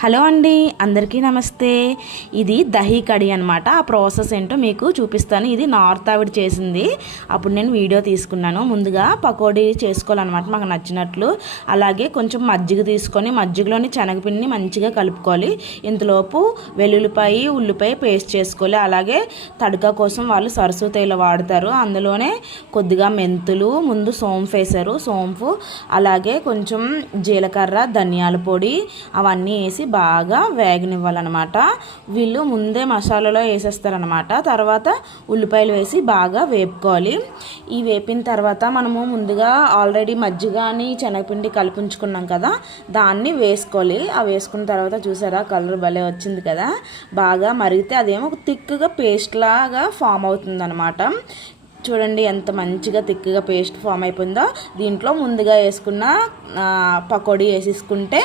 Hello అండి, అందరికీ నమస్తే. ఇది దహీ కడి అనమాట. ఆ ప్రాసెస్ ఏంటో మీకు చూపిస్తాను. ఇది నార్త్ ఆవిడ చేసింది. అప్పుడు నేను వీడియో తీసుకున్నాను. ముందుగా పకోడీ చేసుకోవాలన్నమాట మాకు నచ్చినట్లు. అలాగే కొంచెం మజ్జిగ తీసుకొని మజ్జిగలోని శనగపిండిని మంచిగా కలుపుకోవాలి. ఇంతలోపు వెల్లుల్లిపాయ ఉల్లిపాయ పేస్ట్ చేసుకోవాలి. అలాగే తడక కోసం వాళ్ళు సరసు తైల వాడతారు. అందులోనే కొద్దిగా మెంతులు, ముందు సోంపు వేశారు. సోంపు అలాగే కొంచెం జీలకర్ర, ధనియాల పొడి అవన్నీ వేసి బాగా వేగనివ్వాలన్నమాట. వీళ్ళు ముందే మసాలాలో వేసేస్తారనమాట. తర్వాత ఉల్లిపాయలు వేసి బాగా వేపుకోవాలి. ఈ వేపిన తర్వాత మనము ముందుగా ఆల్రెడీ మజ్జిగని శనగపిండి కలిపించుకున్నాం కదా, దాన్ని వేసుకోవాలి. ఆ వేసుకున్న తర్వాత చూసారా కలర్ భలే వచ్చింది కదా. బాగా మరిగితే అదేమో థిక్గా పేస్ట్ లాగా ఫామ్ అవుతుంది అనమాట. చూడండి ఎంత మంచిగా థిక్గా పేస్ట్ ఫామ్ అయిపోయిందో. దీంట్లో ముందుగా వేసుకున్న పకోడీ వేసేసుకుంటే